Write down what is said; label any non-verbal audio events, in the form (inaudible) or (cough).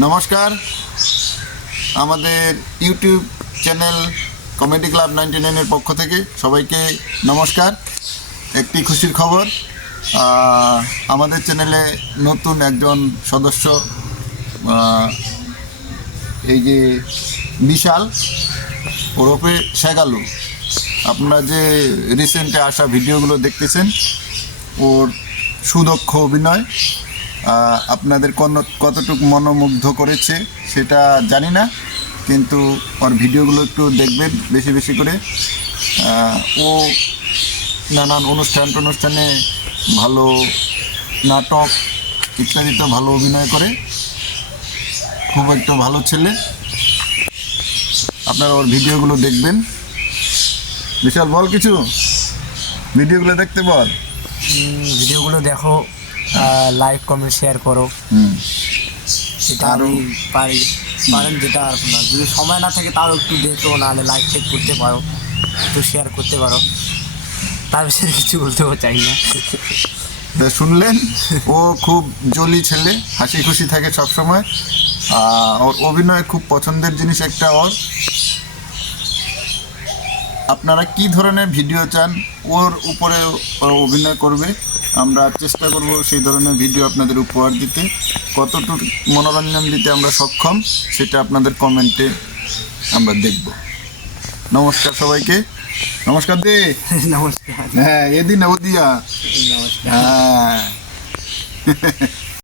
নমস্কার। আমাদের YouTube channel comedy club ninety নাইনের পক্ষ থেকে সবাইকে নমস্কার। একটি খুশির খবর আমাদের চ্যানেলে নতুন একজন সদস্য এই যে বিশাল ওরফে শেগালু। আপনারা যে রিসেন্টে আসা ভিডিওগুলো দেখতেছেন, ওর সুদক্ষ অভিনয় আপনাদের কন- কতটুকু মনোমুগ্ধ করেছে সেটা জানি না, কিন্তু ওর ভিডিওগুলো একটু দেখবেন বেশি বেশি করে। ও নানান অনুষ্ঠান টনুষ্ঠানে ভালো নাটক ইত্যাদিতে ভালো অভিনয় করে। খুব একটা ভালো ছেলে। আপনারা ওর ভিডিওগুলো দেখবেন। বিশাল বল কিছু? ভিডিওগুলো দেখতে বল। ভিডিওগুলো দেখো। লাইক কমেন্ট শেয়ার করো। সেটা আরো- আমি পারি। পারেন যেটা আপনার যদি সময় না থাকে তাও একটু দেখো নাহলে লাইক চেক করতে পারো। একটু শেয়ার করতে পারো। তার বিষয়ে কিছু বলতেও চাই না। শুনলেন? ও খুব জলি ছেলে হাসি খুশি থাকে সবসময়। ওর অভিনয় খুব পছন্দের জিনিস একটা ওর। আপনারা কি ধরনের ভিডিও চান? ওর উপরে অভিনয় করবে। আমরা চেষ্টা করব সেই ধরনের ভিডিও আপনাদের উপহার দিতে। কতটুকু মনোরঞ্জন দিতে আমরা সক্ষম সেটা আপনাদের কমেন্টে আমরা দেখব। নমস্কার সবাইকে। নমস্কার দে। (laughs) নমস্কার। হ্যাঁ এদিন ওদিয়া। নমস্কার। হ্যাঁ।